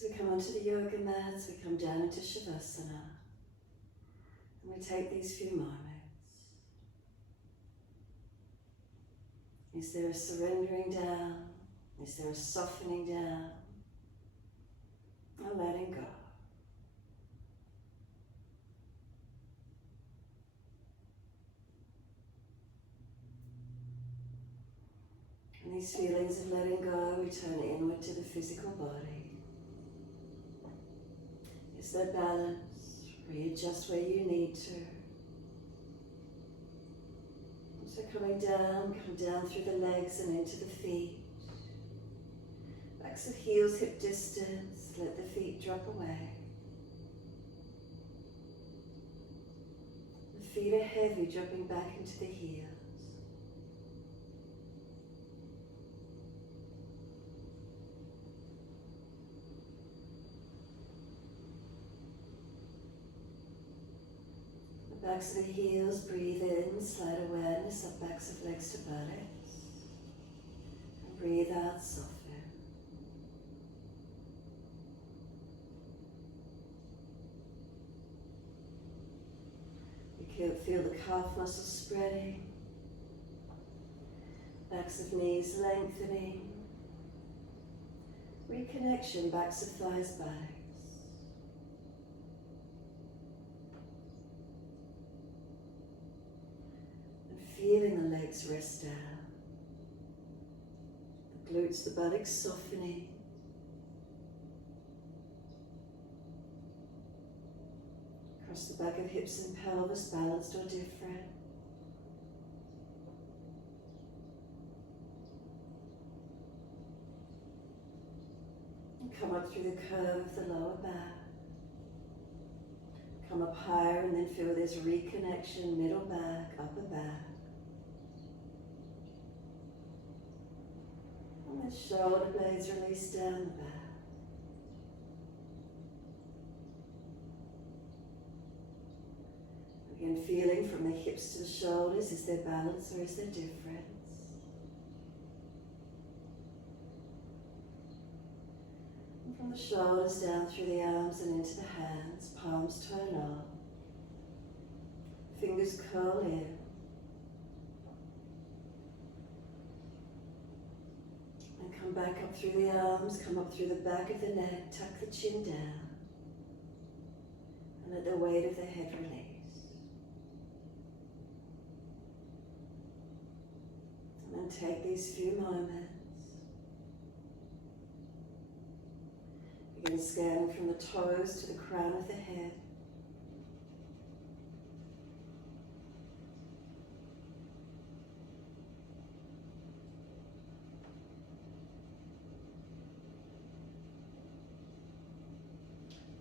As we come onto the yoga mats, we come down into Shavasana. And we take these few moments. Is there a surrendering down? Is there a softening down? Or letting go? And these feelings of letting go return inward to the physical body. Is there balance? Readjust where you need to. So coming down, come down through the legs and into the feet. Backs of heels hip distance, let the feet drop away. The feet are heavy, dropping back into the heels. The backs of the heels, breathe in, slide awareness up backs of legs to buttocks. And breathe out, soften. Feel the calf muscles spreading, backs of knees lengthening, reconnection, backs of thighs, buttocks. And feeling the legs rest down, the glutes, the buttocks softening. Across the back of hips and pelvis, balanced or different. And come up through the curve of the lower back. Come up higher and then feel this reconnection, middle back, upper back. And the shoulder blades release down the back. Again, feeling from the hips to the shoulders, is there balance or is there difference? And from the shoulders down through the arms and into the hands, palms turn up, fingers curl in. And come back up through the arms, come up through the back of the neck, tuck the chin down, and let the weight of the head release. And take these few moments. Begin scanning from the toes to the crown of the head.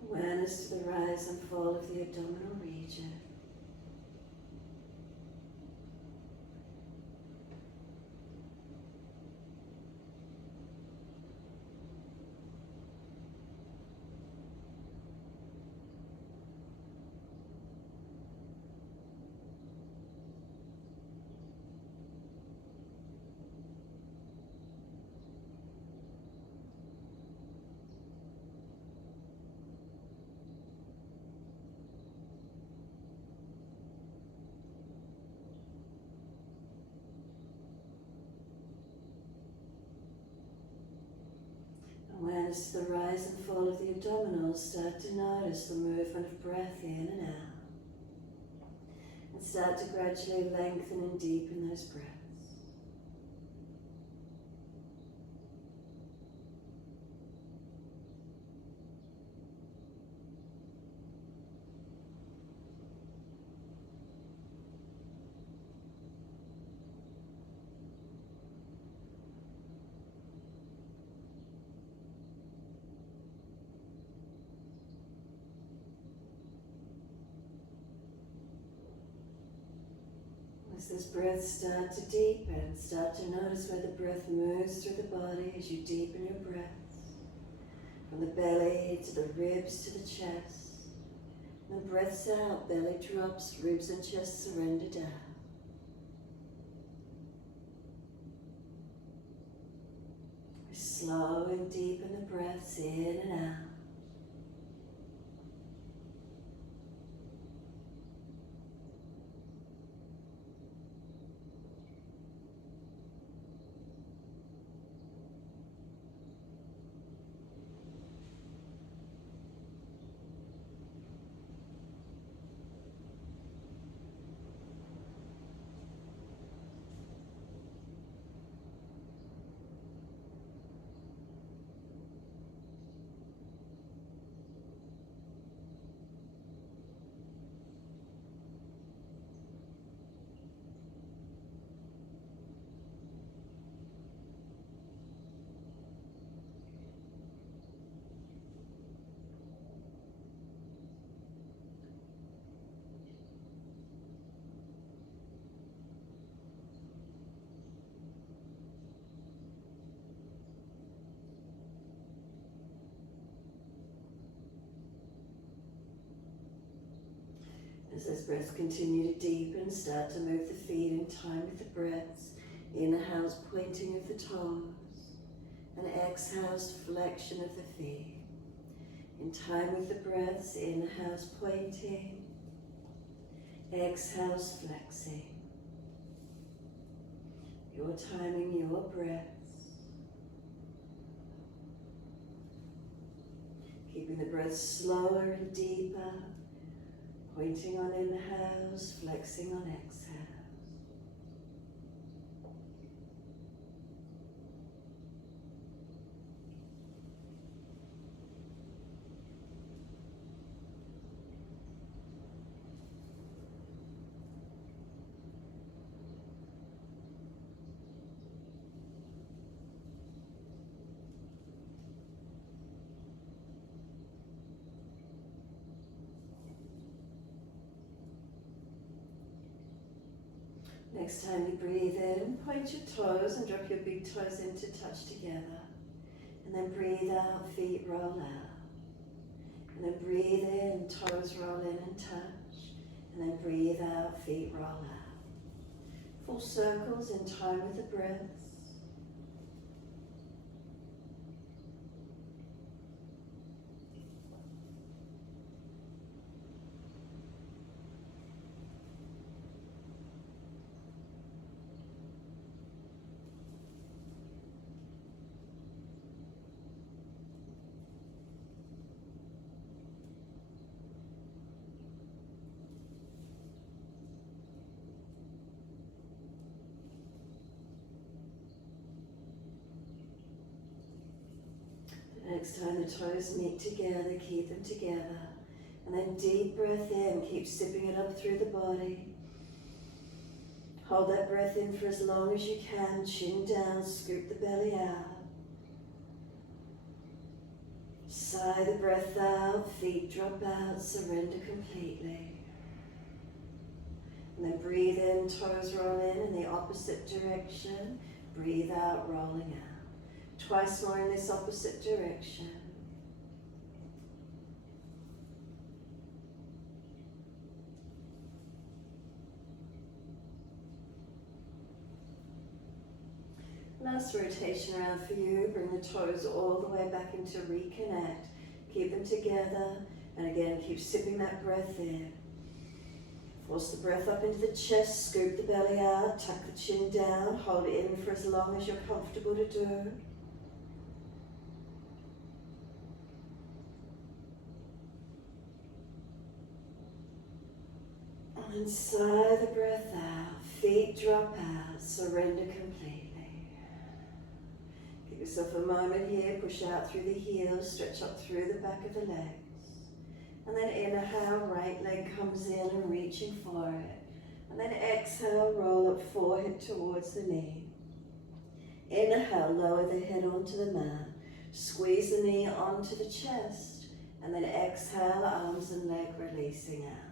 Awareness to the rise and fall of the abdominal region. Awareness to the rise and fall of the abdominals. Start to notice the movement of breath in and out. And start to gradually lengthen and deepen those breaths. As this breath start to deepen, start to notice where the breath moves through the body as you deepen your breaths. From the belly to the ribs to the chest. And the breaths out, belly drops, ribs and chest surrender down. slow and deepen the breaths in and out. As those breaths continue to deepen, start to move the feet in time with the breaths. Inhales, pointing of the toes, and exhales, flexion of the feet. In time with the breaths, inhales, pointing, exhales, flexing. Your timing, your breaths. Keeping the breaths slower and deeper. Pointing on inhales, flexing on exhales. Next time you breathe in, point your toes and drop your big toes in to touch together. And then breathe out, feet roll out. And then breathe in, toes roll in and touch. And then breathe out, feet roll out. Full circles in time with the breaths. Next time the toes meet together, keep them together. And then deep breath in, keep sipping it up through the body. Hold that breath in for as long as you can, chin down, scoop the belly out. Sigh the breath out, feet drop out, surrender completely. And then breathe in, toes roll in the opposite direction. Breathe out, rolling out. Twice more in this opposite direction. Last rotation around for you. Bring the toes all the way back into reconnect. Keep them together. And again, keep sipping that breath in. Force the breath up into the chest. Scoop the belly out. Tuck the chin down. Hold it in for as long as you're comfortable to do. And sigh the breath out, feet drop out, surrender completely. Give yourself a moment here, push out through the heels, stretch up through the back of the legs. And then inhale, right leg comes in and reaching for it. And then exhale, roll up forehead towards the knee. Inhale, lower the head onto the mat. Squeeze the knee onto the chest. And then exhale, arms and leg releasing out.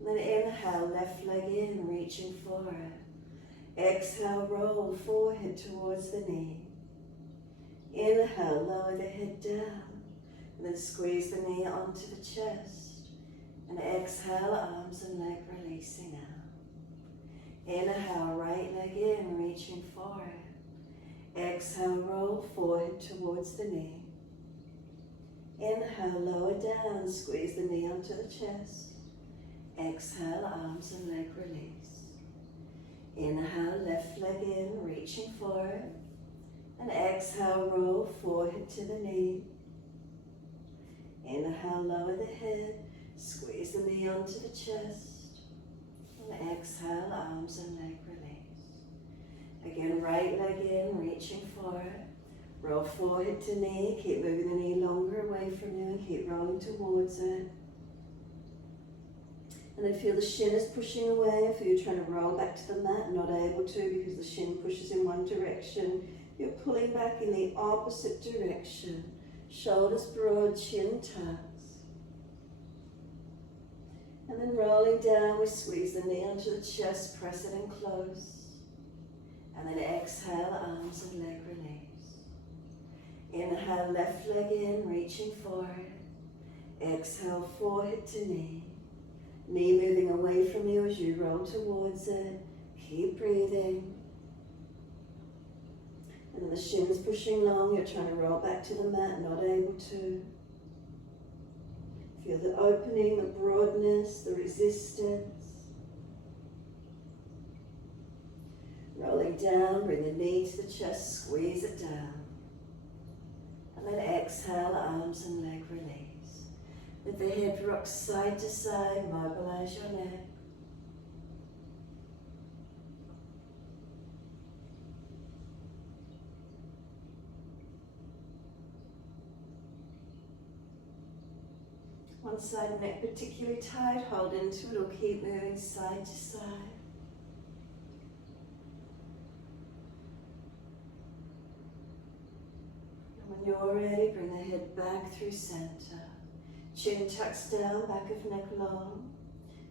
And then inhale, left leg in, reaching for it. Exhale, roll forehead towards the knee. Inhale, lower the head down. And then squeeze the knee onto the chest. And exhale, arms and leg releasing out. Inhale, right leg in, reaching for it. Exhale, roll forehead towards the knee. Inhale, lower down, squeeze the knee onto the chest. Exhale, arms and leg release. Inhale, left leg in, reaching forward. And exhale, roll forehead to the knee. Inhale, lower the head, squeeze the knee onto the chest. And exhale, arms and leg release. Again, right leg in, reaching forward. Roll forehead to knee, keep moving the knee longer away from you and keep rolling towards it. And then feel the shin is pushing away. If you're trying to roll back to the mat, not able to because the shin pushes in one direction, you're pulling back in the opposite direction. Shoulders broad, chin tucks. And then rolling down, we squeeze the knee onto the chest, press it in close. And then exhale, arms and leg release. Inhale, left leg in, reaching forward. Exhale, forehead to knee. Knee moving away from you as you roll towards it. Keep breathing. And then the shin's pushing long. You're trying to roll back to the mat, not able to. Feel the opening, the broadness, the resistance. Rolling down, bring the knee to the chest, squeeze it down. And then exhale, arms and leg release. Let the head rock side to side, mobilize your neck. One side of neck particularly tight, hold into it or keep moving side to side. And when you're ready, bring the head back through center. Chin tucks down, back of neck long.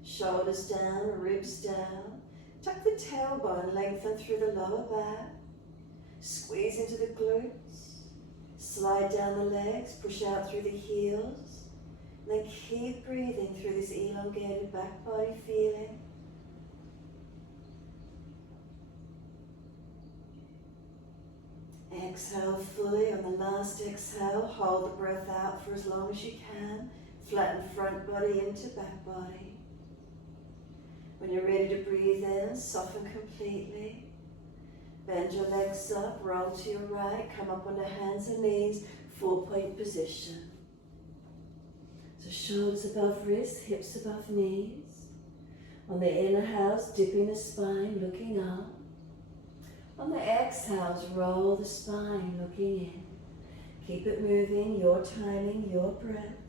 Shoulders down, ribs down. Tuck the tailbone, lengthen through the lower back. Squeeze into the glutes. Slide down the legs, push out through the heels. And then keep breathing through this elongated back body feeling. Exhale fully. On the last exhale, hold the breath out for as long as you can. Flatten front body into back body. When you're ready to breathe in, soften completely. Bend your legs up, roll to your right, come up onto hands and knees, 4-point position. So shoulders above wrists, hips above knees. On the inhales, dipping the spine, looking up. On the exhales, roll the spine, looking in. Keep it moving, your timing, your breaths.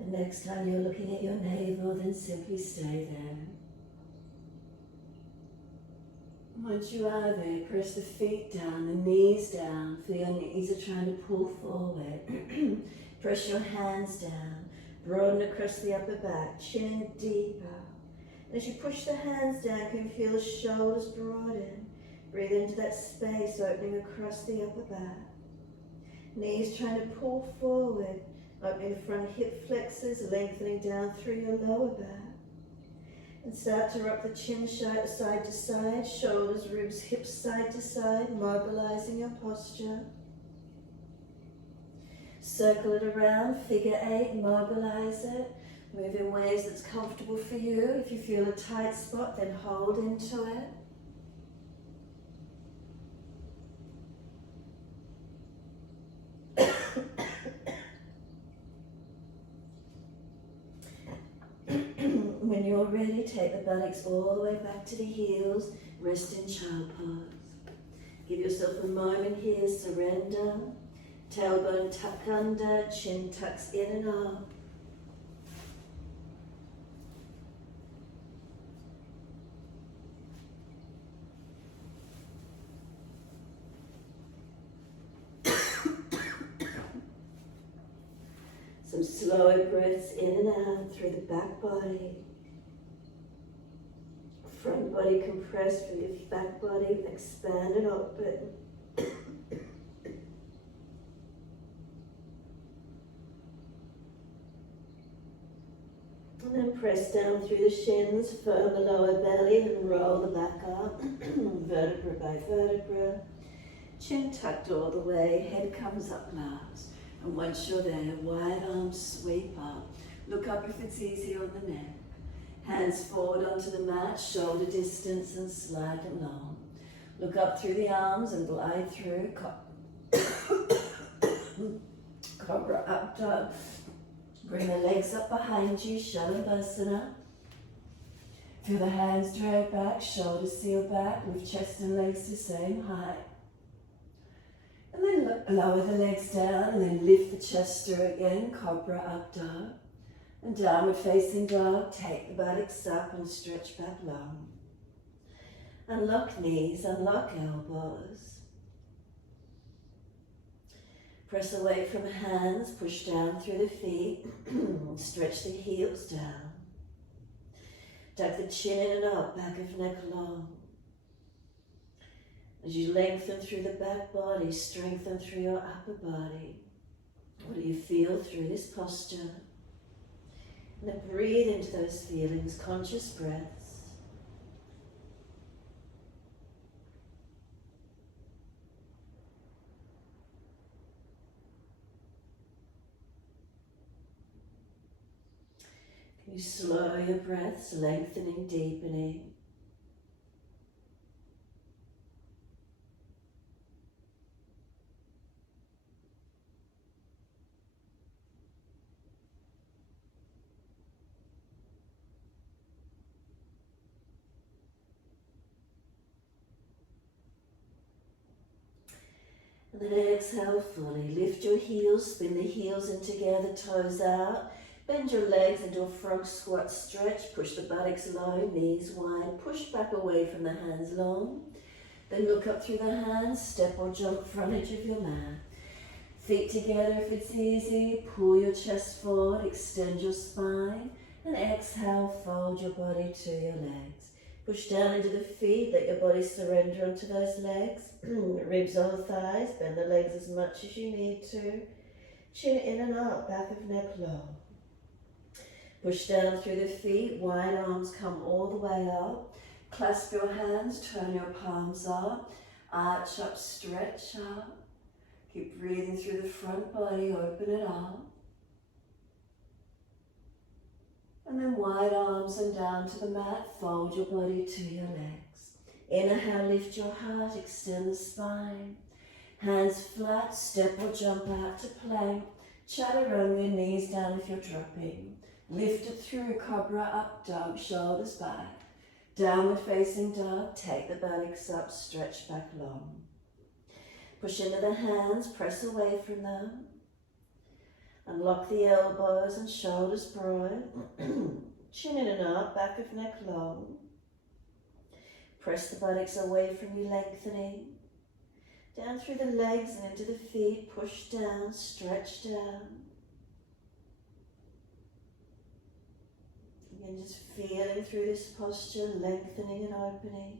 The next time you're looking at your navel, then simply stay there. Once you are there, press the feet down, the knees down. Feel your knees are trying to pull forward. Press your hands down. Broaden across the upper back, chin deeper. And as you push the hands down, you can feel the shoulders broaden. Breathe into that space, opening across the upper back. Knees trying to pull forward. Opening the front hip flexors, lengthening down through your lower back. And start to rock the chin side to side, shoulders, ribs, hips side to side, mobilizing your posture. Circle it around, figure 8, mobilize it. Move in ways that's comfortable for you. If you feel a tight spot, then hold into it. when you're ready, take the buttocks all the way back to the heels. Rest in child pose. Give yourself a moment here, surrender. Tailbone tuck under, chin tucks in and up. Some slow breaths in and out through the back body. Front body compressed from your back body, expand and open. And then press down through the shins, firm the lower belly and roll the back up, vertebra by vertebra. Chin tucked all the way, head comes up last. And once you're there, wide arms sweep up. Look up if it's easy on the neck. Hands forward onto the mat, shoulder distance and slide along. Look up through the arms and glide through. Cobra up dog. Bring the legs up behind you, Shalabhasana. Feel the hands drag back, shoulders seal back, with chest and legs the same height. And then lower the legs down and then lift the chest through again, Cobra up dog. And downward facing dog, take the buttocks up and stretch back long. Unlock knees, unlock elbows. Press away from hands, push down through the feet, stretch the heels down. Tuck the chin in and up, back of neck long. As you lengthen through the back body, strengthen through your upper body. What do you feel through this posture? And then breathe into those feelings, conscious breaths. Can you slow your breaths, lengthening, deepening? And then exhale fully. Lift your heels, spin the heels in together, toes out. Bend your legs into a frog squat stretch. Push the buttocks low, knees wide. Push back away from the hands long. Then look up through the hands, step or jump front edge of your mat. Feet together if it's easy. Pull your chest forward, extend your spine. And exhale, fold your body to your legs. Push down into the feet, let your body surrender onto those legs. Ribs on the thighs, bend the legs as much as you need to. Chin in and up, back of neck low. Push down through the feet, wide arms come all the way up. Clasp your hands, turn your palms up. Arch up, stretch up. Keep breathing through the front body, open it up. And then wide arms and down to the mat, fold your body to your legs. Inhale, lift your heart, extend the spine. Hands flat, step or jump out to plank. Chaturanga, knees down if you're dropping. Lift it through, Cobra up dog, shoulders back. Downward facing dog, take the buttocks up, stretch back long. Push into the hands, press away from them. Unlock the elbows and shoulders broad. Chin in and up, back of neck long. Press the buttocks away from you, lengthening. Down through the legs and into the feet, push down, stretch down. Again, just feeling through this posture, lengthening and opening.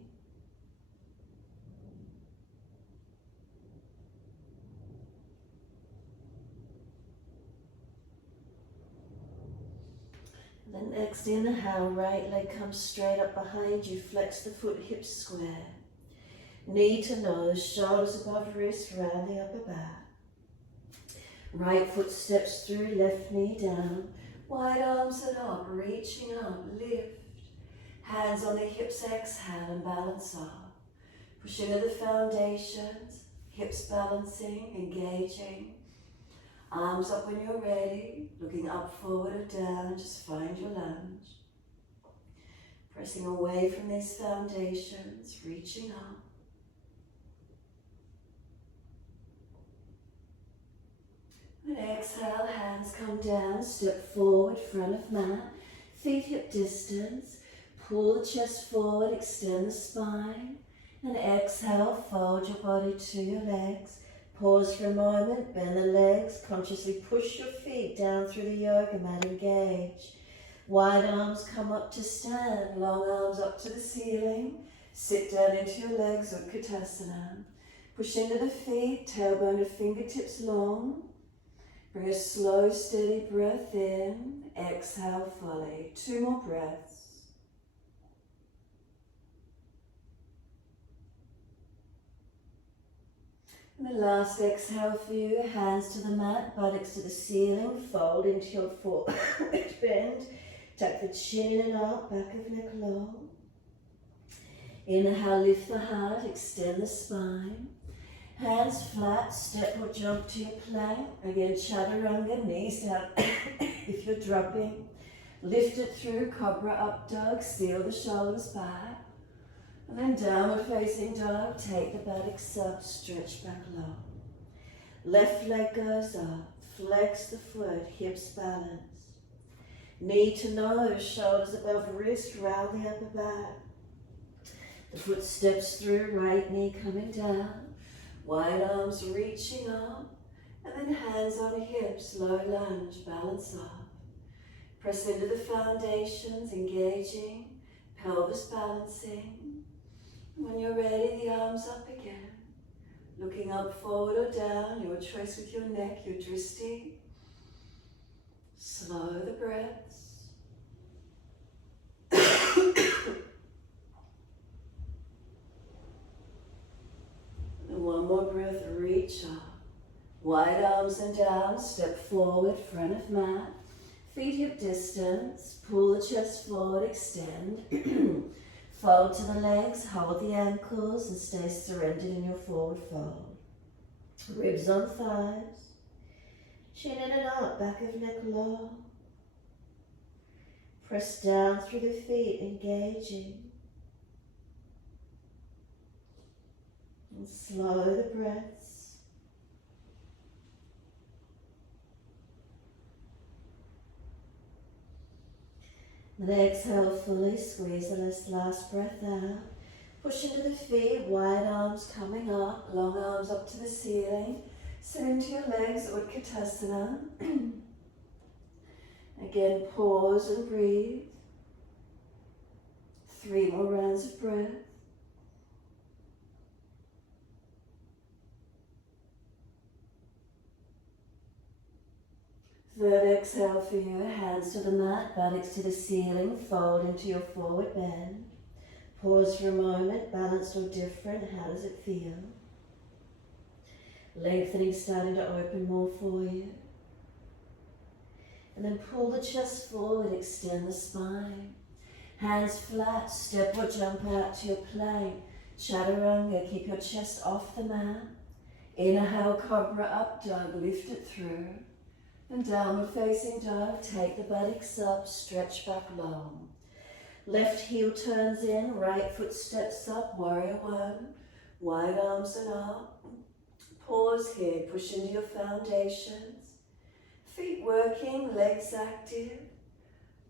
Then next inhale, right leg comes straight up behind you, flex the foot, hips square. Knee to nose, shoulders above wrist, round the upper back. Right foot steps through, left knee down. Wide arms and up, reaching up, lift. Hands on the hips, exhale and balance up. Push into the foundations, hips balancing, engaging. Arms up when you're ready, looking up, forward or down, just find your lunge. Pressing away from these foundations, reaching up. And exhale, hands come down, step forward, front of mat, feet hip distance. Pull the chest forward, extend the spine. And exhale, fold your body to your legs. Pause for a moment, bend the legs, consciously push your feet down through the yoga mat, engage. Wide arms come up to stand, long arms up to the ceiling. Sit down into your legs, Utkatasana. Push into the feet, tailbone to fingertips long. Bring a slow, steady breath in. Exhale fully. 2 more breaths. And the last exhale for you, hands to the mat, buttocks to the ceiling, fold into your forward bend. Tuck the chin in and up, back of neck long. Inhale, lift the heart, extend the spine. Hands flat, step or jump to your plank. Again, chaturanga, knees down if you're dropping. Lift it through, cobra up dog, seal the shoulders back. And then downward facing dog, take the buttocks up, stretch back low. Left leg goes up, flex the foot, hips balance. Knee to nose, shoulders above wrist, round the upper back. The foot steps through, right knee coming down. Wide arms reaching up, and then hands on hips, low lunge, balance up. Press into the foundations, engaging, pelvis balancing. When you're ready, the arms up again. Looking up, forward or down, your choice with your neck, your drishti. Slow the breaths. And one more breath, reach up. Wide arms and down, step forward, front of mat. Feet hip distance, pull the chest forward, extend. Fold to the legs, hold the ankles and stay surrendered in your forward fold. Ribs on thighs, chin in and up, back of neck low. Press down through the feet, engaging. And slow the breaths. Then exhale fully, squeeze the last breath out. Push into the feet, wide arms coming up, long arms up to the ceiling. Sit into your legs, Utkatasana. Again, pause and breathe. 3 more rounds of breath. Third exhale for you, hands to the mat, buttocks to the ceiling, fold into your forward bend. Pause for a moment, balanced or different, how does it feel? Lengthening, starting to open more for you. And then pull the chest forward, extend the spine. Hands flat, step or jump out to your plank. Chaturanga, keep your chest off the mat. Inhale, cobra up dog, lift it through. And downward facing dog, take the buttocks up, stretch back long. Left heel turns in, right foot steps up, warrior 1. Wide arms and up. Pause here, push into your foundations. Feet working, legs active.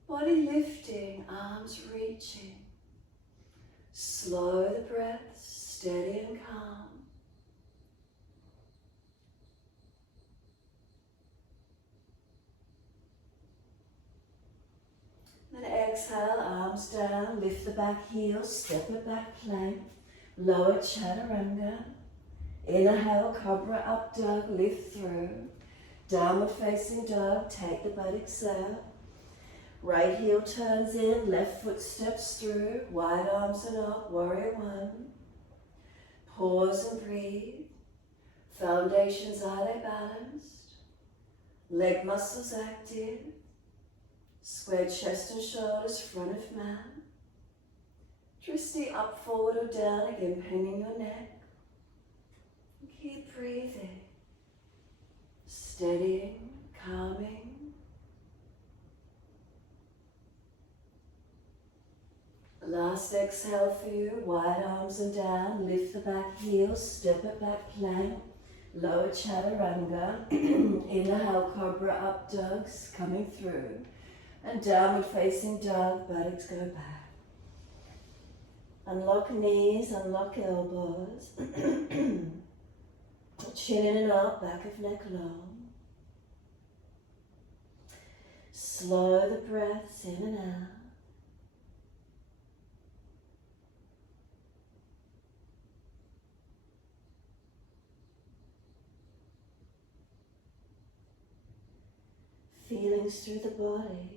Body lifting, arms reaching. Slow the breath, steady and calm. Then exhale, arms down, lift the back heel, step it back plank, lower chaturanga. Inhale, cobra up dog, lift through. Downward facing dog, take the buttocks out. Right heel turns in, left foot steps through, wide arms and up, warrior 1. Pause and breathe. Foundations, are they balanced? Leg muscles active. Square chest and shoulders, front of mat. Drishti up, forward or down, again pinning your neck. Keep breathing. Steadying, calming. Last exhale for you, wide arms and down, lift the back heels, step it back plank, lower chaturanga, inhale cobra up dogs coming through, and downward facing dog, buttocks go back. Unlock knees, unlock elbows, chin in and up, back of neck long. Slow the breaths in and out. Feelings through the body.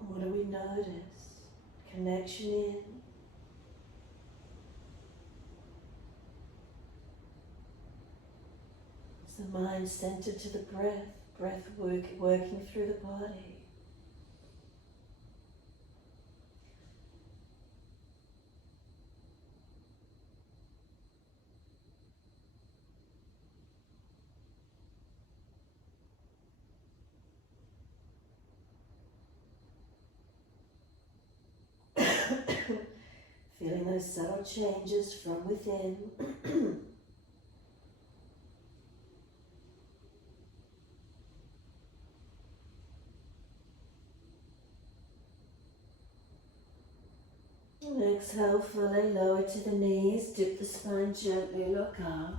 What do we notice? Connection in. Is the mind centered to the breath? Breath working through the body. Feeling those subtle changes from within. And exhale fully, lower to the knees, dip the spine gently, look up.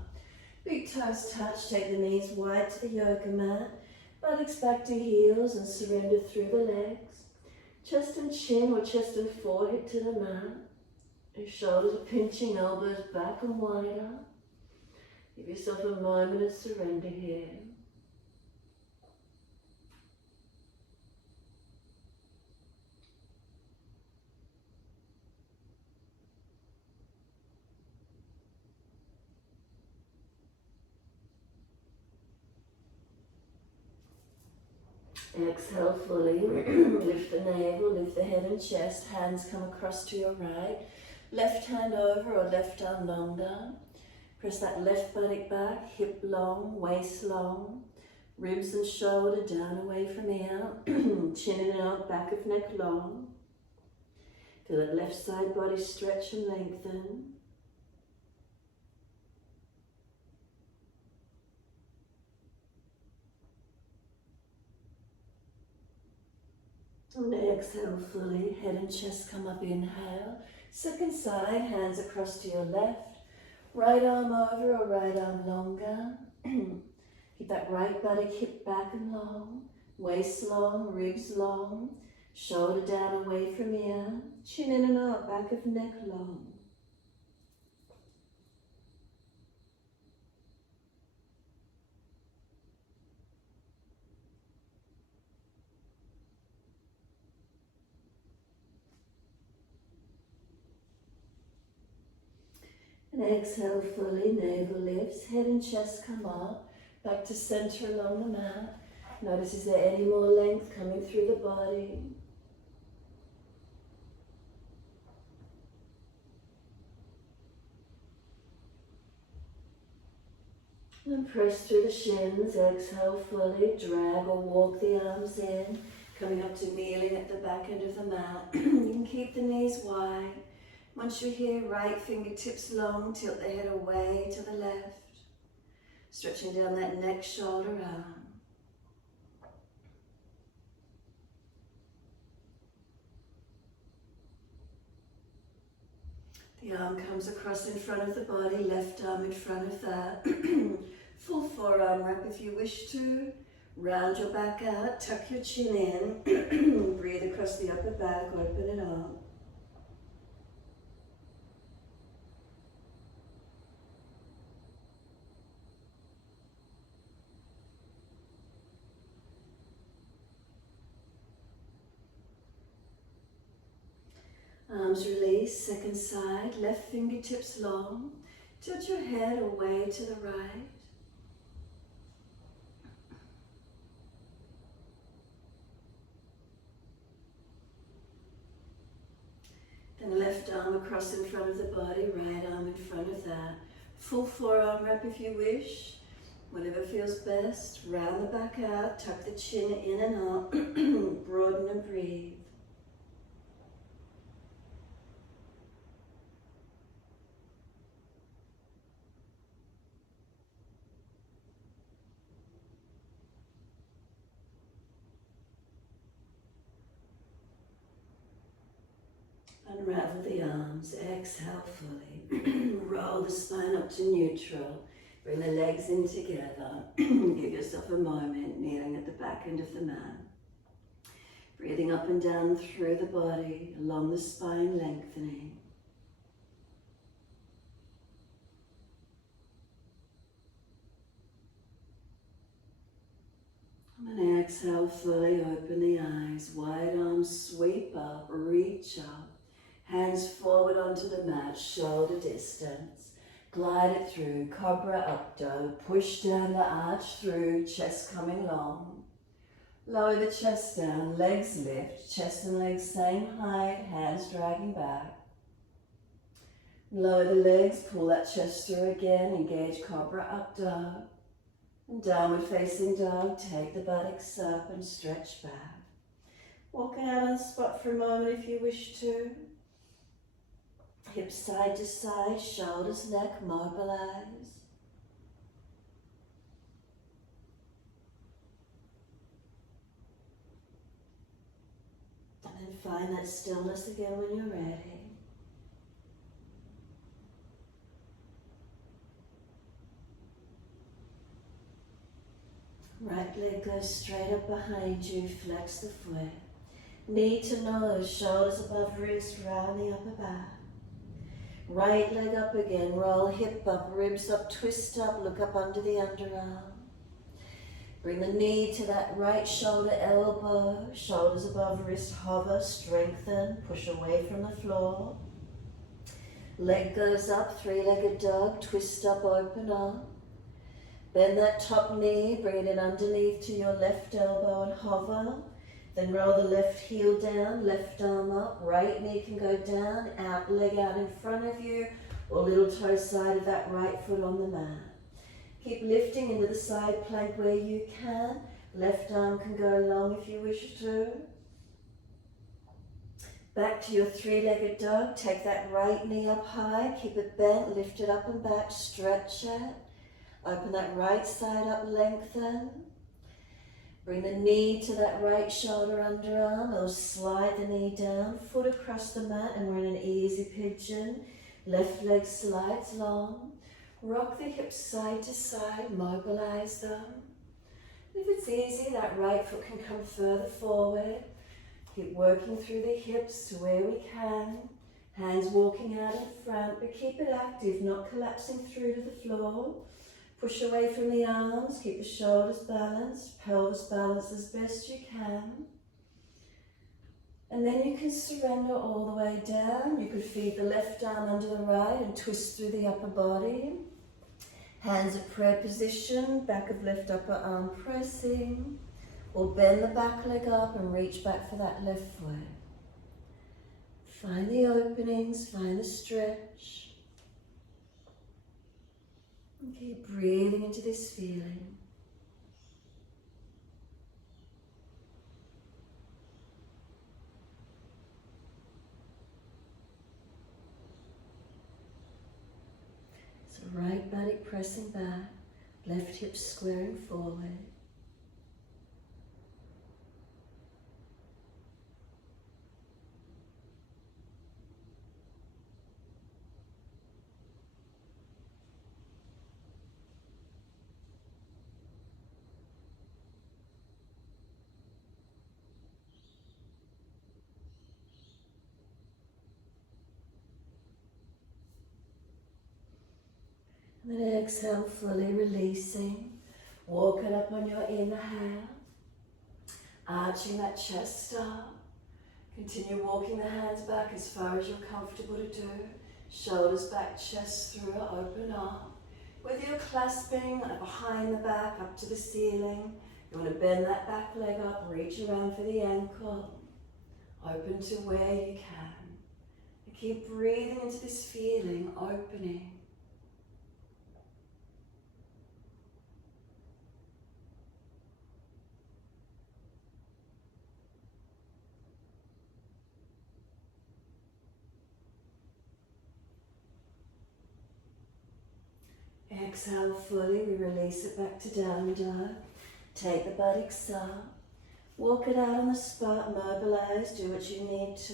Big toes touch, take the knees wide to the yoga mat. Buttocks back to heels and surrender through the legs. Chest and chin or chest and forehead to the mat. Your shoulders are pinching, elbows back and wider. Give yourself a moment of surrender here. Exhale fully, lift the navel, lift the head and chest, hands come across to your right. Left hand over or left arm longer. Press that left buttock back, hip long, waist long. Ribs and shoulder down away from ear. Chin in and out, back of neck long. Feel that left side body stretch and lengthen. And exhale fully, head and chest come up, inhale. Second side, hands across to your left. Right arm over or right arm longer. Keep that right buttock hip back and long. Waist long, ribs long. Shoulder down away from ear. Chin in and out, back of neck long. And exhale fully, navel lifts, head and chest come up, back to center along the mat. Notice, is there any more length coming through the body? And press through the shins, exhale fully, drag or walk the arms in, coming up to kneeling at the back end of the mat. You can keep the knees wide. Once you're here, right fingertips long, tilt the head away to the left. Stretching down that neck, shoulder, arm. The arm comes across in front of the body, left arm in front of that. Full forearm wrap if you wish to. Round your back out, tuck your chin in. Breathe across the upper back, open it up. Arms release, second side, left fingertips long. Tilt your head away to the right. Then left arm across in front of the body, right arm in front of that. Full forearm wrap if you wish. Whatever feels best. Round the back out, tuck the chin in and up. Broaden and breathe. Unravel the arms, exhale fully. Roll the spine up to neutral. Bring the legs in together. Give yourself a moment, kneeling at the back end of the mat. Breathing up and down through the body, along the spine, lengthening. And then exhale fully, open the eyes. Wide arms sweep up, reach up. Hands forward onto the mat, shoulder distance. Glide it through, cobra up dog. Push down the arch through, chest coming long. Lower the chest down, legs lift, chest and legs same height, hands dragging back. Lower the legs, pull that chest through again, engage cobra up dog. And downward facing dog, take the buttocks up and stretch back. Walking out on the spot for a moment if you wish to. Hips side to side, shoulders, neck, mobilize. And then find that stillness again when you're ready. Right leg goes straight up behind you, flex the foot. Knee to nose, shoulders above wrist, round the upper back. Right leg up again, roll hip up, ribs up, twist up, look up under the underarm. Bring the knee to that right shoulder, elbow, shoulders above wrist, hover, strengthen, push away from the floor. Leg goes up, three-legged dog, twist up, open up. Bend that top knee, bring it in underneath to your left elbow and hover. Then roll the left heel down, left arm up, right knee can go down, out leg out in front of you, or little toe side of that right foot on the mat. Keep lifting into the side plank where you can. Left arm can go long if you wish to. Back to your three-legged dog, take that right knee up high, keep it bent, lift it up and back, stretch it. Open that right side up, lengthen. Bring the knee to that right shoulder underarm, or slide the knee down, foot across the mat, and we're in an easy pigeon. Left leg slides long. Rock the hips side to side, mobilize them. If it's easy, that right foot can come further forward. Keep working through the hips to where we can. Hands walking out in front, but keep it active, not collapsing through to the floor. Push away from the arms, keep the shoulders balanced, pelvis balanced as best you can. And then you can surrender all the way down. You could feed the left arm under the right and twist through the upper body. Hands at prayer position, back of left upper arm pressing. Or bend the back leg up and reach back for that left foot. Find the openings, find the stretch. And keep breathing into this feeling. So right buttock pressing back, left hip squaring forward. And then exhale, fully releasing. Walk it up on your inhale. Arching that chest up. Continue walking the hands back as far as you're comfortable to do. Shoulders back, chest through, open up. Whether you're clasping behind the back up to the ceiling, you want to bend that back leg up, reach around for the ankle. Open to where you can. And keep breathing into this feeling, opening. Exhale fully, we release it back to down dog. Take the buttocks up. Walk it out on the spot, mobilize, do what you need to.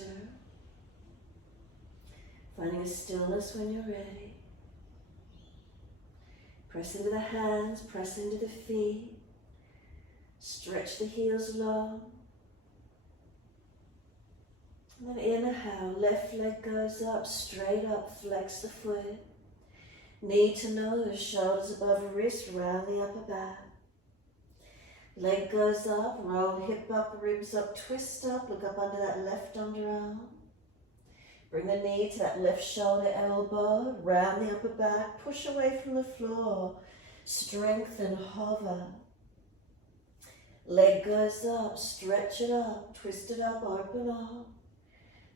Finding a stillness when you're ready. Press into the hands, press into the feet. Stretch the heels long. And then inhale, left leg goes up, straight up, flex the foot. Knee to nose, shoulders above wrist, round the upper back. Leg goes up, roll hip up, ribs up, twist up, look up under that left underarm. Bring the knee to that left shoulder, elbow, round the upper back, push away from the floor, strengthen, hover. Leg goes up, stretch it up, twist it up, open up.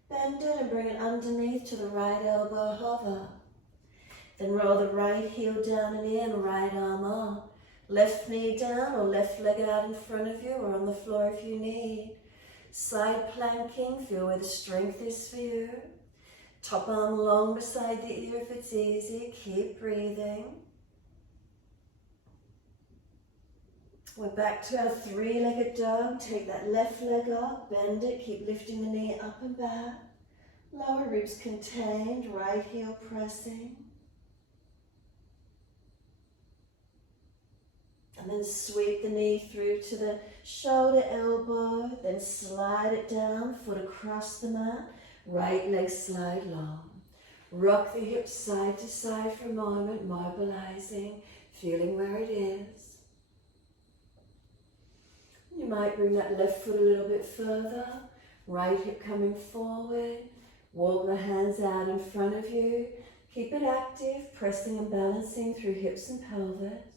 Bend it and bring it underneath to the right elbow, hover. Then roll the right heel down and in, right arm up. Left knee down or left leg out in front of you or on the floor if you need. Side planking, feel where the strength is for you. Top arm long beside the ear if it's easy. Keep breathing. We're back to our three-legged dog. Take that left leg up, bend it, keep lifting the knee up and back. Lower ribs contained, right heel pressing. And then sweep the knee through to the shoulder, elbow, then slide it down, foot across the mat, right leg slide long. Rock the hips side to side for a moment, mobilizing, feeling where it is. You might bring that left foot a little bit further, right hip coming forward, walk the hands out in front of you. Keep it active, pressing and balancing through hips and pelvis.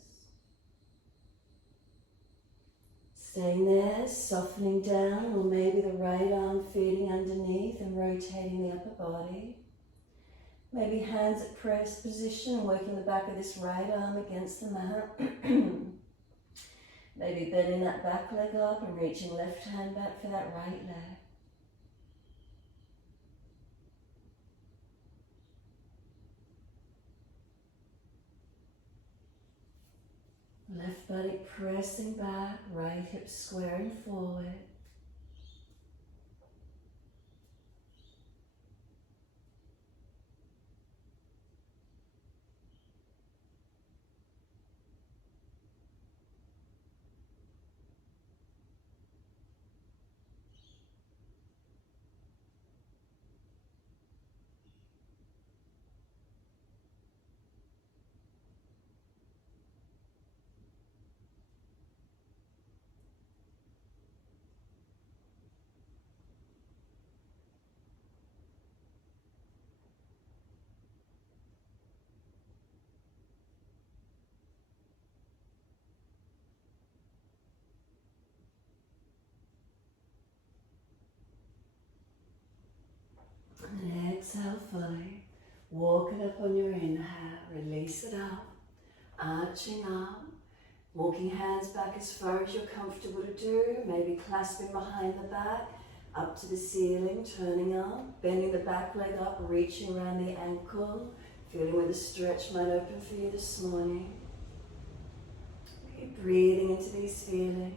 Staying there, softening down, or maybe the right arm feeding underneath and rotating the upper body. Maybe hands at press position, working the back of this right arm against the mat. Maybe bending that back leg up and reaching left hand back for that right leg. Left body pressing back, right hip squaring forward. And exhale fully. Walk it up on your inhale. Release it up. Arching up. Walking hands back as far as you're comfortable to do. Maybe clasping behind the back. Up to the ceiling. Turning up. Bending the back leg up. Reaching around the ankle. Feeling where the stretch might open for you this morning. Keep breathing into these feelings.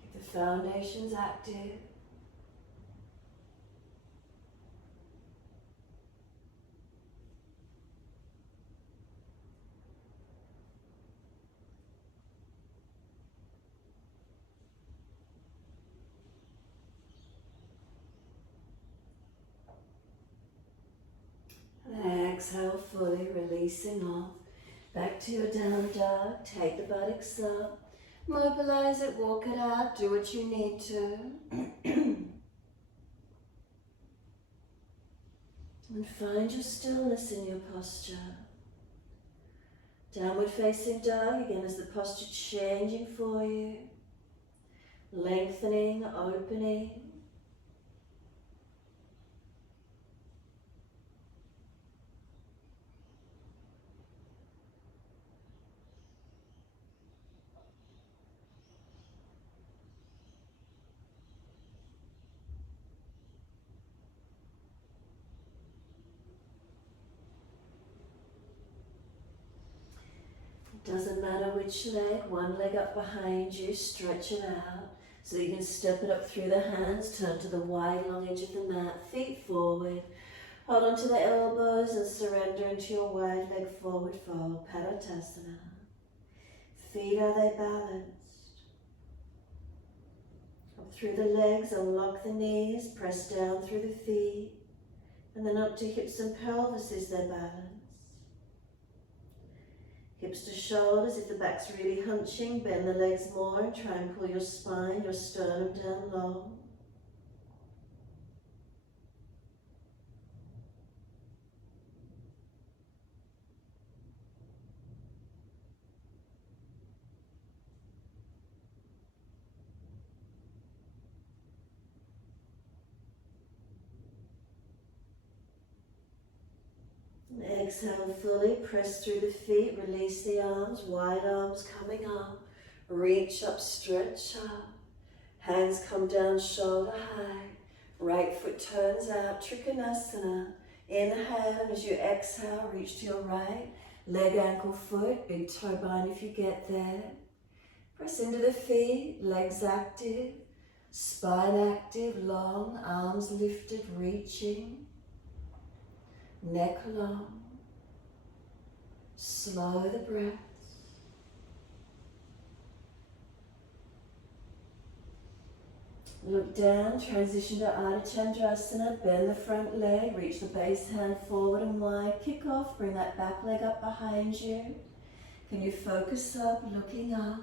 Keep the foundations active. And exhale fully, releasing off. Back to your down dog. Take the buttocks up. Mobilize it, walk it out, do what you need to. And find your stillness in your posture. Downward facing dog, again is the posture changing for you. Lengthening, opening. Doesn't matter which leg, one leg up behind you, stretch it out so that you can step it up through the hands, turn to the wide long edge of the mat, feet forward, Hold on to the elbows and surrender into your wide leg forward fold, Padottanasana. Feet, are they balanced? Up through the legs, unlock the knees, press down through the feet, and then up to hips and pelvis is their balance. Hips to shoulders, if the back's really hunching, bend the legs more and try and pull your spine, your sternum down long. And exhale fully, press through the feet, release the arms, wide arms coming up. Reach up, stretch up. Hands come down shoulder high. Right foot turns out, Trikonasana. Inhale, and as you exhale, reach to your right. Leg, ankle, foot, big toe bind if you get there. Press into the feet, legs active, spine active, long, arms lifted, reaching. Neck long. Slow the breath. Look down, transition to Ardha Chandrasana, bend the front leg, reach the base hand forward and wide, kick off, bring that back leg up behind you. Can you focus up, looking up?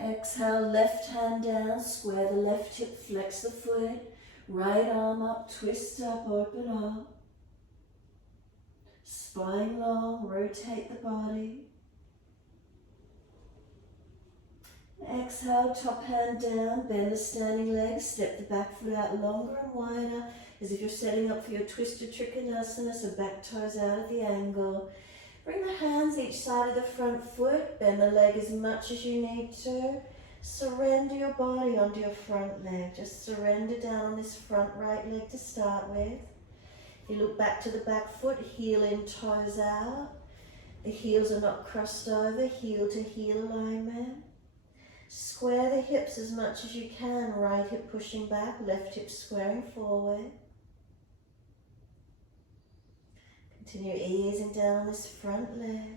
Exhale, left hand down, square the left hip, flex the foot, right arm up, twist up, open up. Spine long, rotate the body. Exhale, top hand down, bend the standing leg, step the back foot out longer and wider, as if you're setting up for your twisted Trikonasana, so back toes out at the angle. Bring the hands each side of the front foot, bend the leg as much as you need to. Surrender your body onto your front leg. Just surrender down on this front right leg to start with. You look back to the back foot, heel in, toes out. The heels are not crossed over, heel to heel alignment. Square the hips as much as you can, right hip pushing back, left hip squaring forward. Continue easing down on this front leg.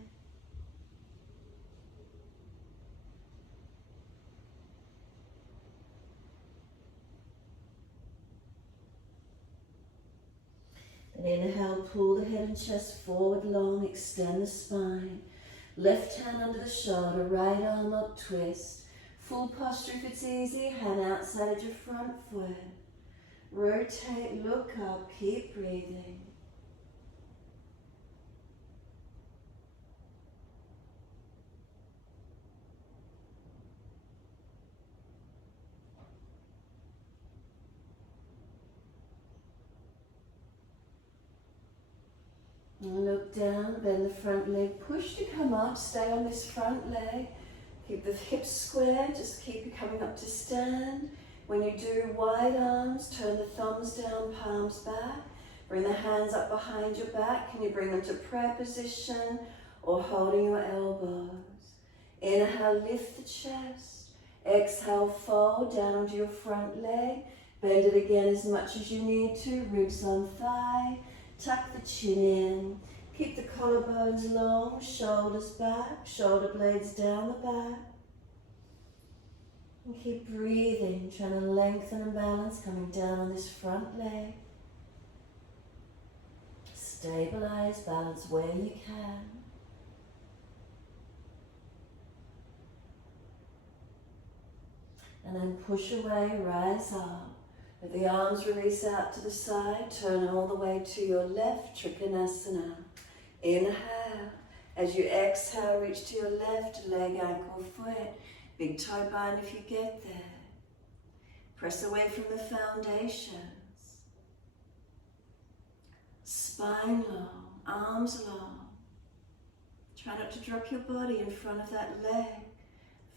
And inhale, pull the head and chest forward long, extend the spine. Left hand under the shoulder, right arm up, twist. Full posture if it's easy, hand outside of your front foot. Rotate, look up, keep breathing. And look down, bend the front leg, push to come up, stay on this front leg. Keep the hips square, just keep it coming up to stand. When you do wide arms, turn the thumbs down, palms back. Bring the hands up behind your back. Can you bring them to prayer position or holding your elbows? Inhale, lift the chest. Exhale, fold down onto your front leg. Bend it again as much as you need to, ribs on thigh. Tuck the chin in. Keep the collarbones long, shoulders back, shoulder blades down the back. And keep breathing, trying to lengthen and balance, coming down on this front leg. Stabilize, balance where you can. And then push away, rise up. Let the arms release out to the side, turn all the way to your left, Trikonasana. Inhale. As you exhale, reach to your left, leg, ankle, foot. Big toe bind if you get there. Press away from the foundations. Spine long, arms long. Try not to drop your body in front of that leg,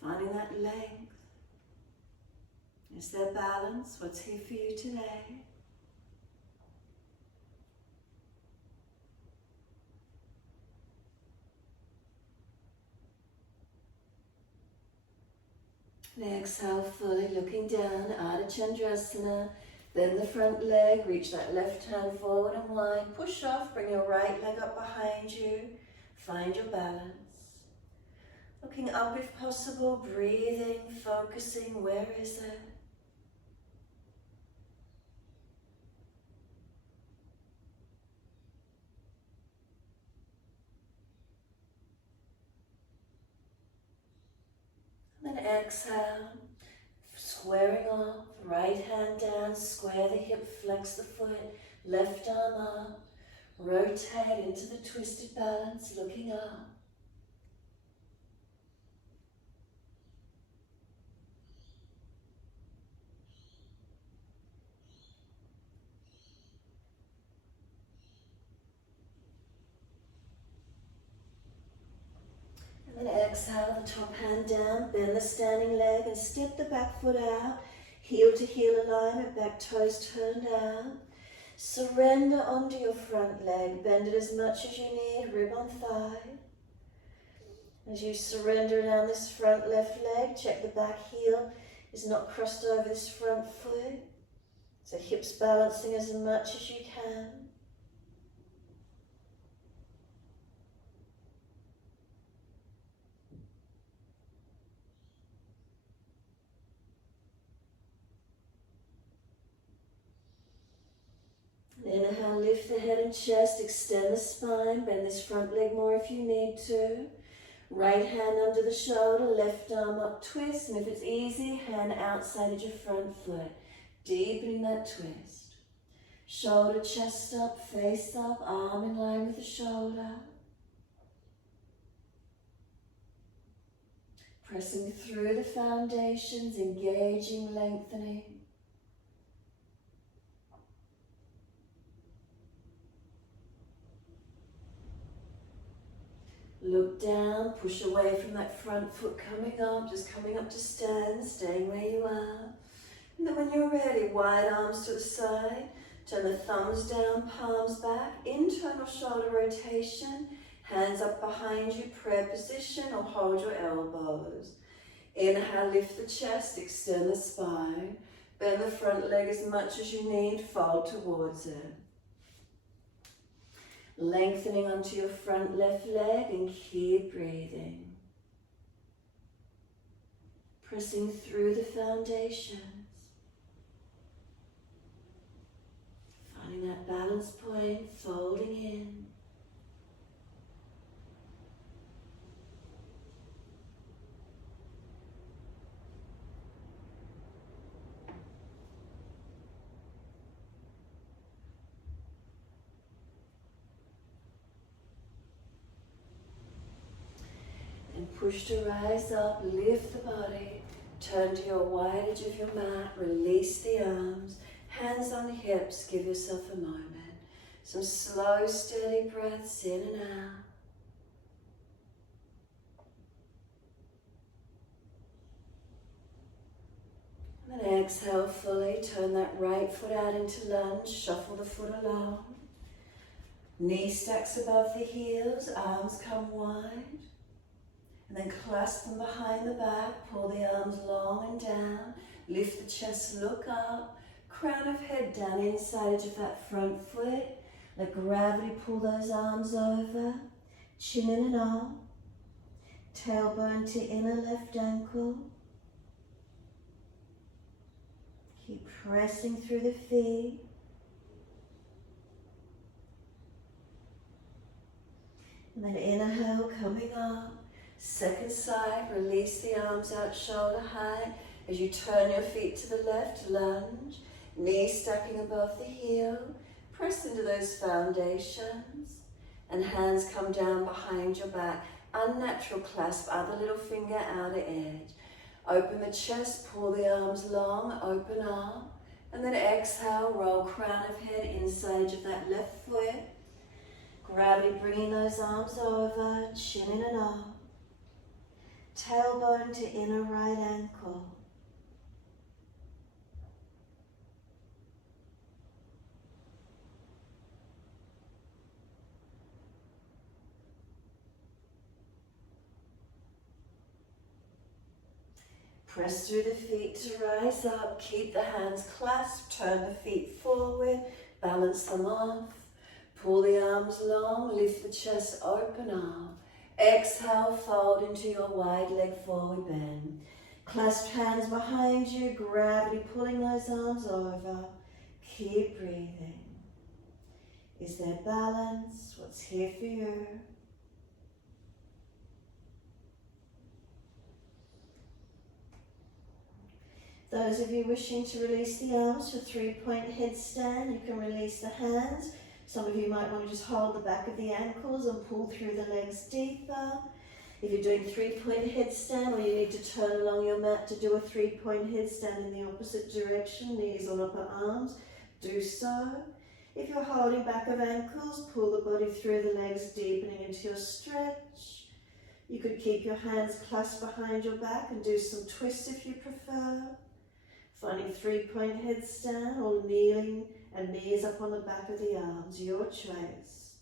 finding that length. Is there balance? What's here for you today? And exhale fully, looking down, Ardha Chandrasana. Then the front leg, reach that left hand forward and wide. Push off, bring your right leg up behind you. Find your balance. Looking up if possible, breathing, focusing, where is it? And then exhale, squaring off, right hand down, square the hip, flex the foot, left arm up, rotate into the twisted balance, looking up. And then exhale, the top hand down, bend the standing leg and step the back foot out, heel to heel alignment, back toes turned out. Surrender onto your front leg, bend it as much as you need, rib on thigh. As you surrender down this front left leg, check the back heel is not crossed over this front foot. So hips balancing as much as you can. And inhale, lift the head and chest, extend the spine, bend this front leg more if you need to. Right hand under the shoulder, left arm up, twist, and if it's easy, hand outside of your front foot, deepening that twist. Shoulder, chest up, face up, arm in line with the shoulder. Pressing through the foundations, engaging, lengthening. Look down, push away from that front foot coming up, just coming up to stand, staying where you are. And then when you're ready, wide arms to the side, turn the thumbs down, palms back, internal shoulder rotation, hands up behind you, prayer position, or hold your elbows. Inhale, lift the chest, extend the spine, bend the front leg as much as you need, fold towards it. Lengthening onto your front left leg and keep breathing. Pressing through the foundations. Finding that balance point, folding in. And push to rise up, lift the body, turn to your wide edge of your mat, release the arms, hands on the hips, give yourself a moment. Some slow, steady breaths in and out. And then exhale fully, turn that right foot out into lunge, shuffle the foot along. Knee stacks above the heels, arms come wide. And then clasp them behind the back, pull the arms long and down, lift the chest, look up, crown of head down inside edge of that front foot. Let gravity pull those arms over, chin in and up, tailbone to inner left ankle. Keep pressing through the feet. And then inhale, coming up. Second side, release the arms out shoulder high. As you turn your feet to the left, lunge. Knees stacking above the heel. Press into those foundations. And hands come down behind your back. Unnatural clasp, other little finger outer edge. Open the chest, pull the arms long, open up. And then exhale, roll crown of head inside of that left foot. Gravity bringing those arms over, chin in and up. Tailbone to inner right ankle. Press through the feet to rise up. Keep the hands clasped. Turn the feet forward. Balance them off. Pull the arms long. Lift the chest, open up. Exhale, fold into your wide leg forward bend. Clasp hands behind you. Gravity pulling those arms over. Keep breathing. Is there balance? What's here for you? Those of you wishing to release the arms for 3-point headstand, you can release the hands. Some of you might want to just hold the back of the ankles and pull through the legs deeper. If you're doing 3-point headstand, or you need to turn along your mat to do a 3-point headstand in the opposite direction, knees on upper arms, do so. If you're holding back of ankles, pull the body through the legs, deepening into your stretch. You could keep your hands clasped behind your back and do some twists if you prefer. Finding 3-point headstand or kneeling and knees up on the back of the arms, your choice.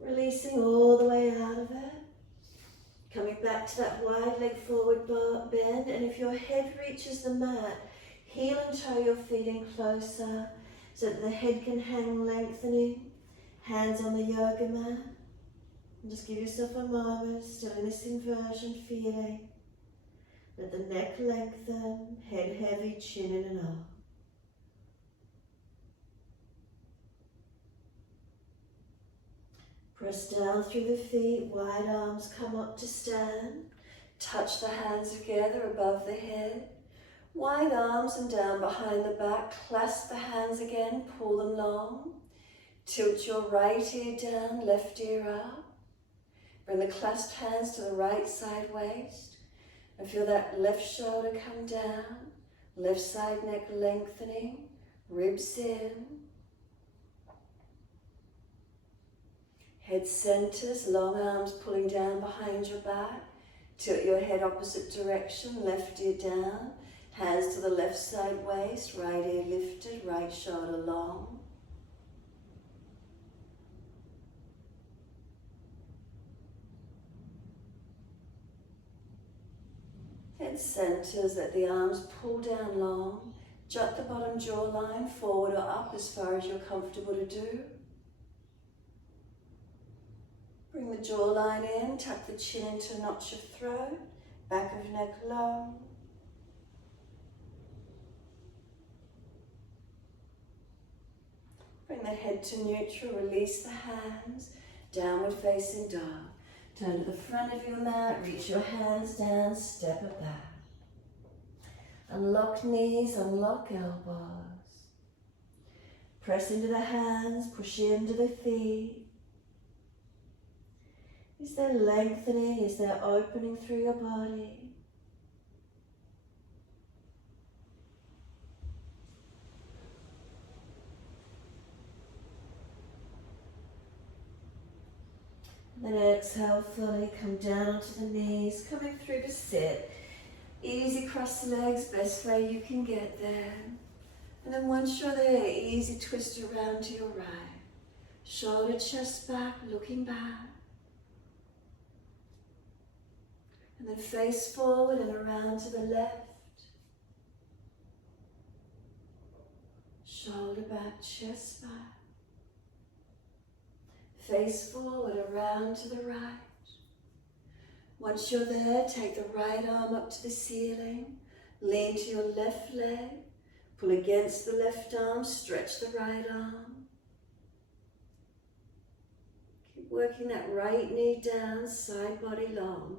Releasing all the way out of it. Coming back to that wide leg forward bend, and if your head reaches the mat, heel and toe your feet in closer so that the head can hang lengthening. Hands on the yoga mat. And just give yourself a moment, still in this inversion feeling. Let the neck lengthen, head heavy, chin in and up. Press down through the feet, wide arms come up to stand. Touch the hands together above the head. Wide arms and down behind the back. Clasp the hands again, pull them long. Tilt your right ear down, left ear up. Bring the clasped hands to the right side waist. And feel that left shoulder come down. Left side neck lengthening, ribs in. Head centers, long arms pulling down behind your back. Tilt your head opposite direction, left ear down. Hands to the left side waist, right ear lifted, right shoulder long. Head centers, let the arms pull down long. Jut the bottom jawline forward or up as far as you're comfortable to do. Bring the jawline in, tuck the chin into a notch of throat, back of neck low. Bring the head to neutral, release the hands, downward facing dog. Turn to the front of your mat, reach your hands down, step it back. Unlock knees, unlock elbows. Press into the hands, push into the feet. Is there lengthening? Is there opening through your body? Then exhale fully, come down onto the knees, coming through to sit. Easy cross the legs, best way you can get there. And then once you're there, easy twist around to your right. Shoulder, chest back, looking back. And then face forward and around to the left. Shoulder back, chest back. Face forward, around to the right. Once you're there, take the right arm up to the ceiling. Lean to your left leg. Pull against the left arm, stretch the right arm. Keep working that right knee down, side body long.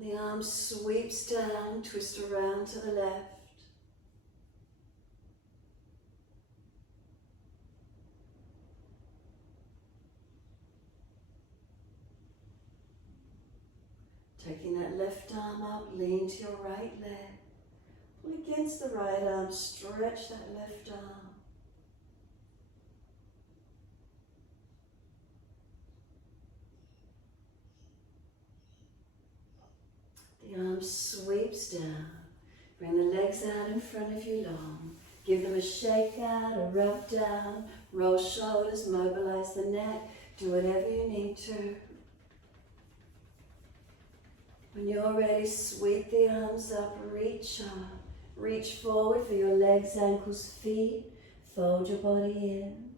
The arm sweeps down, twist around to the left. Taking that left arm up, lean to your right leg. Pull against the right arm, stretch that left arm. The arm sweeps down. Bring the legs out in front of you long. Give them a shake out, a rub down. Roll shoulders, mobilize the neck. Do whatever you need to. When you're ready, sweep the arms up, reach up. Reach forward for your legs, ankles, feet. Fold your body in.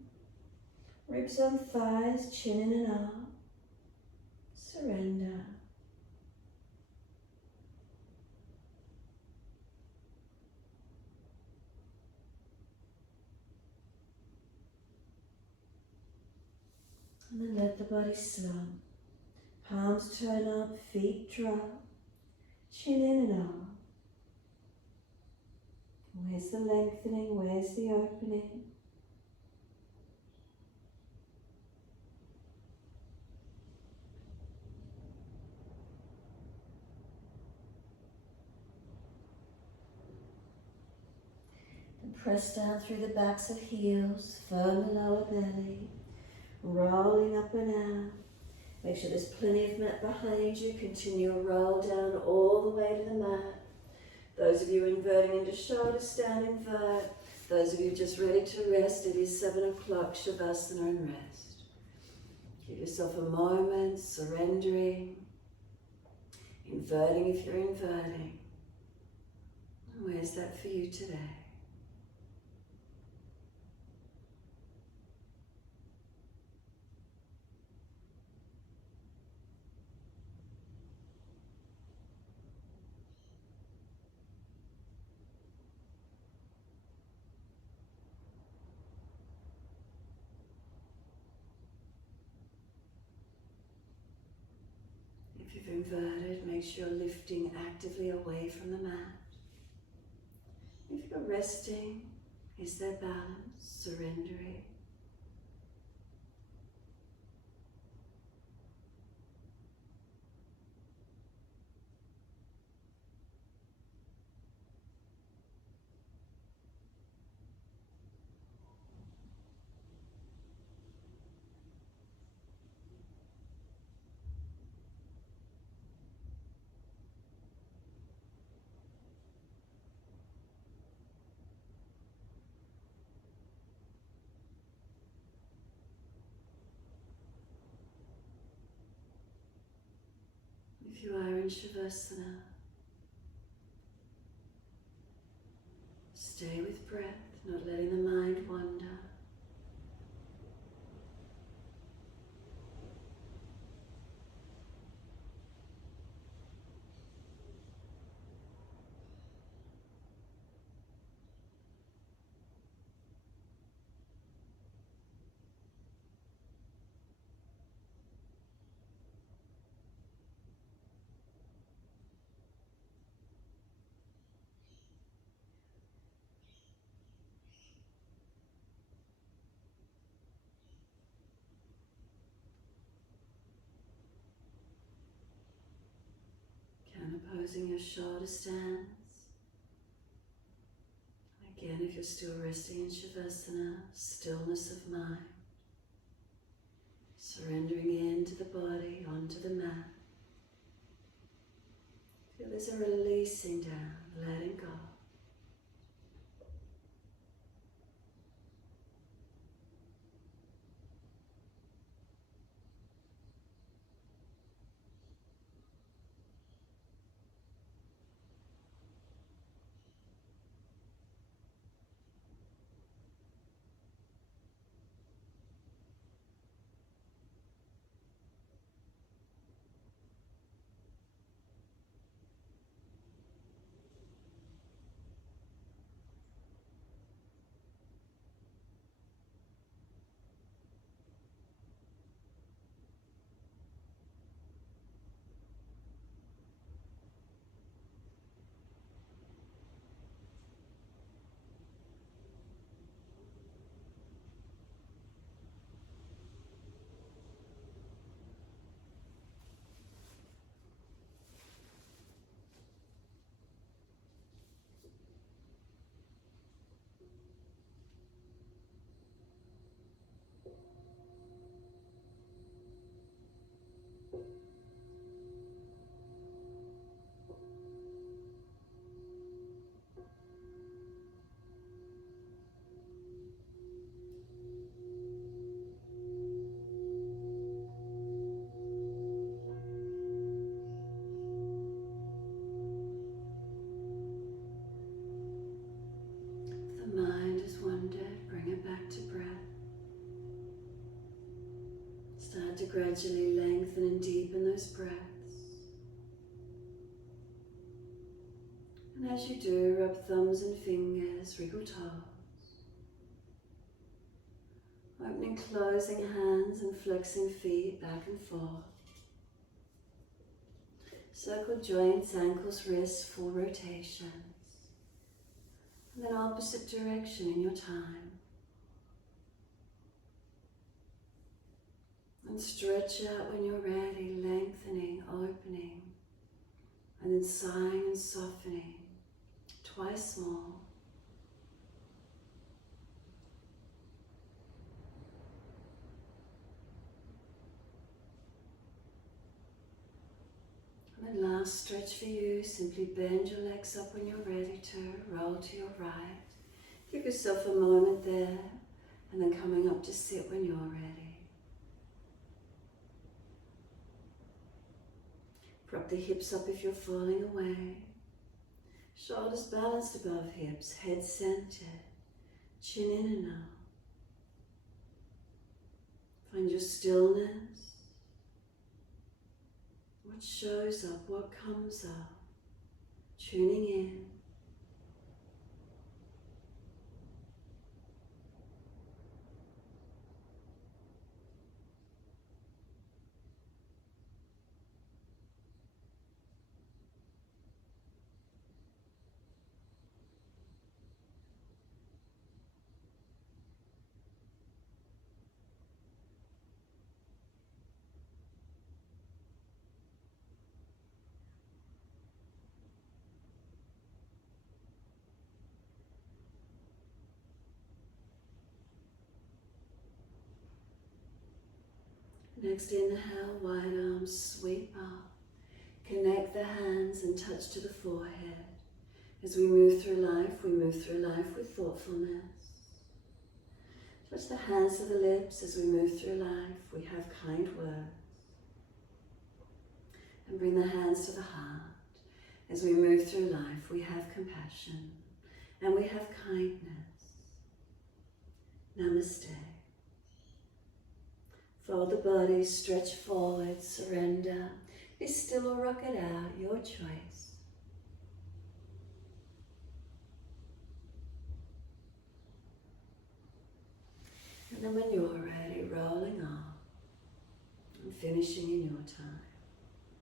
Ribs on thighs, chin in and up. Surrender. And then let the body slump. Palms turn up, feet drop. Chin in and up. Where's the lengthening? Where's the opening? And press down through the backs of heels, firm the lower belly, rolling up and out. Make sure there's plenty of mat behind you. Continue a roll down all the way to the mat. Those of you inverting into shoulder stand, invert. Those of you just ready to rest, it is 7 o'clock, Shavasana and rest. Give yourself a moment, surrendering, inverting if you're inverting. Where's that for you today? If you've inverted, make sure you're lifting actively away from the mat. If you're resting, is there balance, surrendering? If you are in Shavasana, stay with breath, not letting the mind wander. Counterposing your shoulder stands. Again, if you're still resting in Shavasana, stillness of mind. Surrendering into the body, onto the mat. Feel there's a releasing down, letting go. gradually lengthen and deepen those breaths. And as you do, rub thumbs and fingers, wriggle toes. Opening, closing hands and flexing feet back and forth. Circle joints, ankles, wrists, full rotations. And then opposite direction in your time. And stretch out when you're ready, lengthening, opening, and then sighing and softening, twice more. And then last stretch for you, simply bend your legs up when you're ready to, roll to your right. Give yourself a moment there, and then coming up to sit when you're ready. Prop the hips up if you're falling away. Shoulders balanced above hips, head centered, chin in and out. Find your stillness. What shows up, what comes up, tuning in. Next inhale, wide arms sweep up. Connect the hands and touch to the forehead. As we move through life with thoughtfulness. Touch the hands to the lips as we move through life. We have kind words. And bring the hands to the heart. As we move through life, we have compassion and we have kindness. Namaste. Fold the body, stretch forward, surrender. Be still or rock it out, your choice. And then when you're ready, rolling off and finishing in your time.